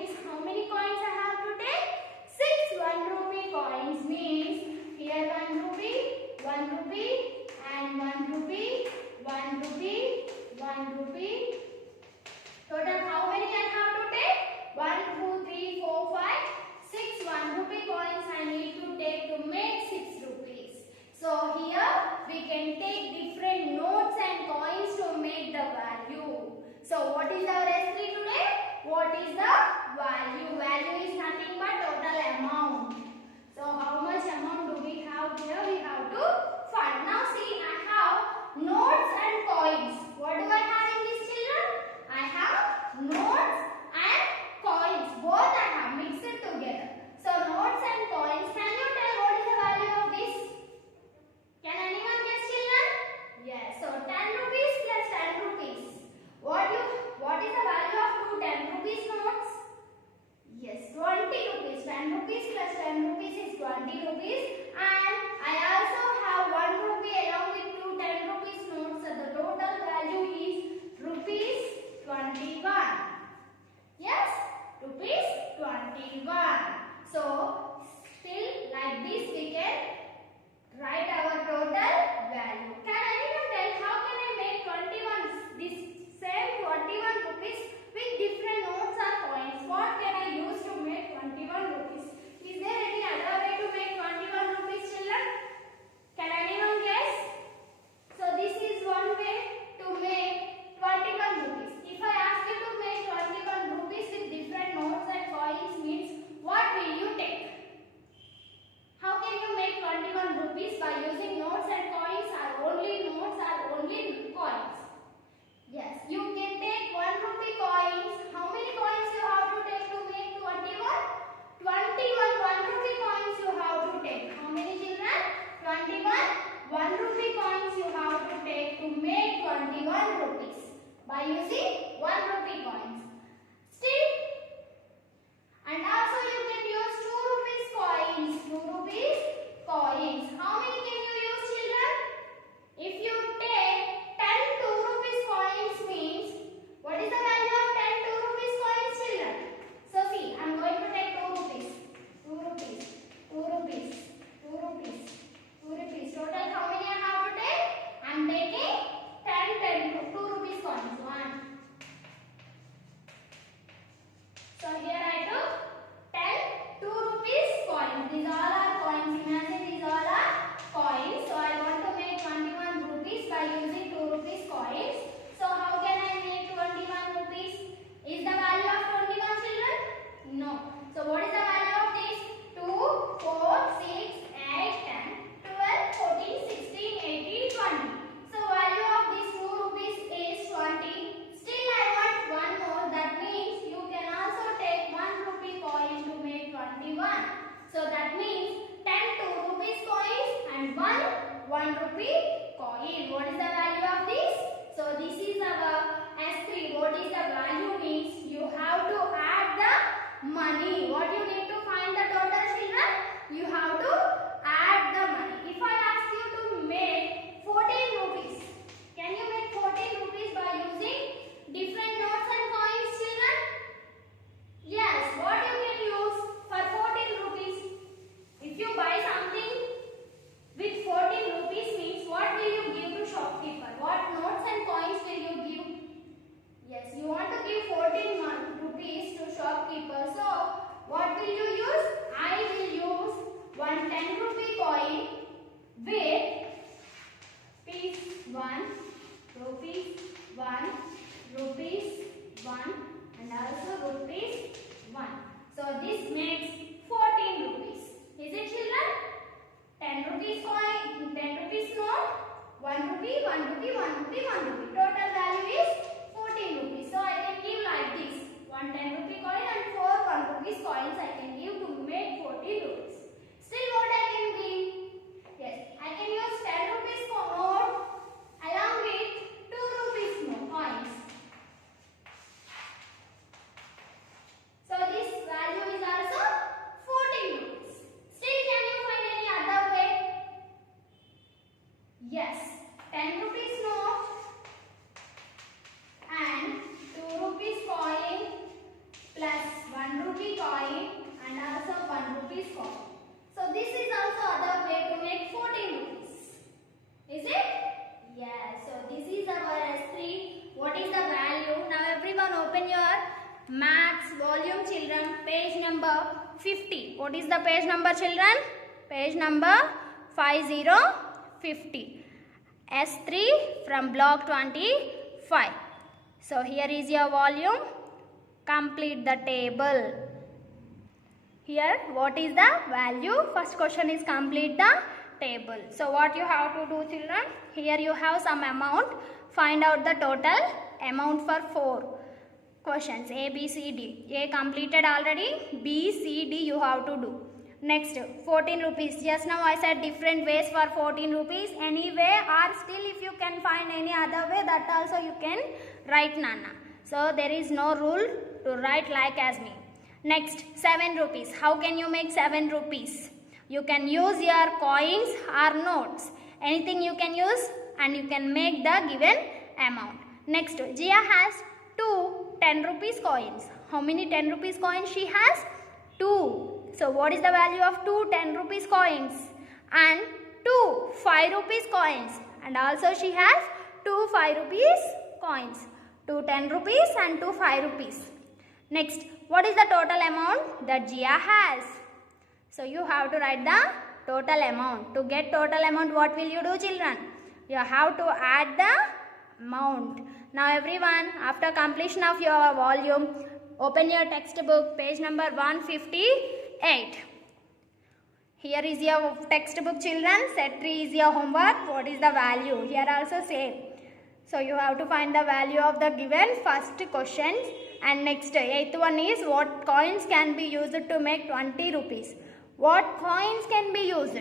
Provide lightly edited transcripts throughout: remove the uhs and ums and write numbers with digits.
rupees, how many coins I have to take? 6 1 rupee coins means here 1 rupee, 1 rupee and 1 rupee, 1 rupee, 1 rupee. Total how many I have to take? 1, 2, 3, 4, 5, 6 1 rupee coins I need to take to make 6 rupees. So here we can take different notes and coins to make the value. So what is our S3 today? What is the value? Value is nothing but total amount. So how much amount do we have here? We have to find. Now see, I have notes and coins. What do I have in this, children? I have notes and coins. Both I have mixed together. So notes and coins. Can you tell what is the value of this? Can anyone guess, children? Yes. So 10 rupees plus 10 rupees. What is the value of two 10 rupees notes? Yes, 20 rupees. 10 rupees plus 10 rupees is 20 rupees. And I also have 1 rupee along with two 10 rupees notes. So the total value is rupees 21. Yes, rupees 21. So still like this we can write our total value. Can anyone tell how can I make 21 this same 21 rupees with different notes or coins? What can I use to make 21 rupees? Is there any other way to make 21 rupees, children? Can anyone guess? So this is one way to make 21 rupees. If I ask you to make 21 rupees with different notes and coins means what will you take? How can you make 21 rupees by using notes and coins or only notes or only coins? Yes, you can take 1 rupee coins. How many coins you have to take to make 21? 21 1 rupee coins you have to take. How many, children? 21 1 rupee coins you have to take to make 21 rupees by using 1 rupee coins. Still, and also you can use 2 rupees coins. 2 rupees coins. How many can you use, children? If you take 10 2 rupees coins means what is the value of 10 2 rupees coins, children? So see, I am going to take 2 rupees, 2 rupees, 2 rupees, 2 rupees, 2 rupees. Total how many I have to take? I am taking 10 2 rupees coins. 1. So here I took 10 2 rupees coins. These all are coins. Imagine these all are coins. So I want to make 21 rupees by using 2 rupees coins. So how can I make 21 rupees? Is the value of 21, children? No. So what is the value of this? 2, 4, 6, 8, 10, 12, 14, 16, 18, 20. So value of this 2 rupees is 20. Still I want one more. That means you can also take 1 rupee coin to make 21. So that means 10 2 rupees coins and 1 rupee coin. What is the value of this? So this is our S3. What is the value means? You have to add the money. What you need to find the total, children? You have to add the money. If I ask you to make 14 rupees, can you make 14 rupees by using different notes and coins, children? Yes. What you can use for 14 rupees? If you buy something with 14 rupees means what will you give to shopkeeper? What notes and coins will you give? Yes, you want to give 14 rupees to shopkeeper. So what will you use? I will use 1 10 rupee coin with rupees 1, rupees 1, rupees 1 and also rupees 1. So this makes 14 rupees. Is it, children? 10 rupees coin, 10 rupees note, 1 rupee, 1 rupee, 1 rupee, 1 rupee. Total value is 14 rupees. So I can give like this. 1 10 rupee coin and 4 1 rupees coins I can give to make 14 rupees. Still what I can give? Yes, I can use 10 rupees note along with 2 rupees coins. So this value is also 14 rupees. Still can you find any other way? Yes, 10 rupees note open your maths volume children, page number 50. What is the page number children? Page number 5050. S3 from block 25. So here is your volume. Complete the table. Here what is the value? First question is complete the table. So what you have to do children? Here you have some amount. Find out the total amount for 4 questions. A, B, C, D. A completed already. B, C, D you have to do. Next 14 rupees. Just now I said different ways for 14 rupees. Any way or still if you can find any other way, that also you can write Nana. So there is no rule to write like as me. Next 7 rupees. How can you make 7 rupees? You can use your coins or notes. Anything you can use and you can make the given amount. Next, Jia has 2 10 rupees coins. How many 10 rupees coins she has? 2. So what is the value of 2 10 rupees coins? And 2 5 rupees coins. And also she has 2 5 rupees coins. 2 10 rupees and 2 5 rupees. Next, what is the total amount that Jia has? So you have to write the total amount. To get total amount, what will you do children? You have to add the amount. Now everyone, after completion of your volume, open your textbook, page number 158. Here is your textbook children. Set 3 is your homework. What is the value? Here also same. So you have to find the value of the given first questions. And next, 8th one is what coins can be used to make 20 rupees. What coins can be used?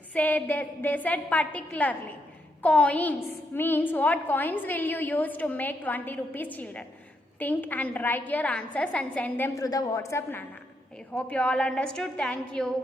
Say they said particularly. Coins means what coins will you use to make 20 rupees children? Think and write your answers and send them through the WhatsApp Nana. I hope you all understood. Thank you.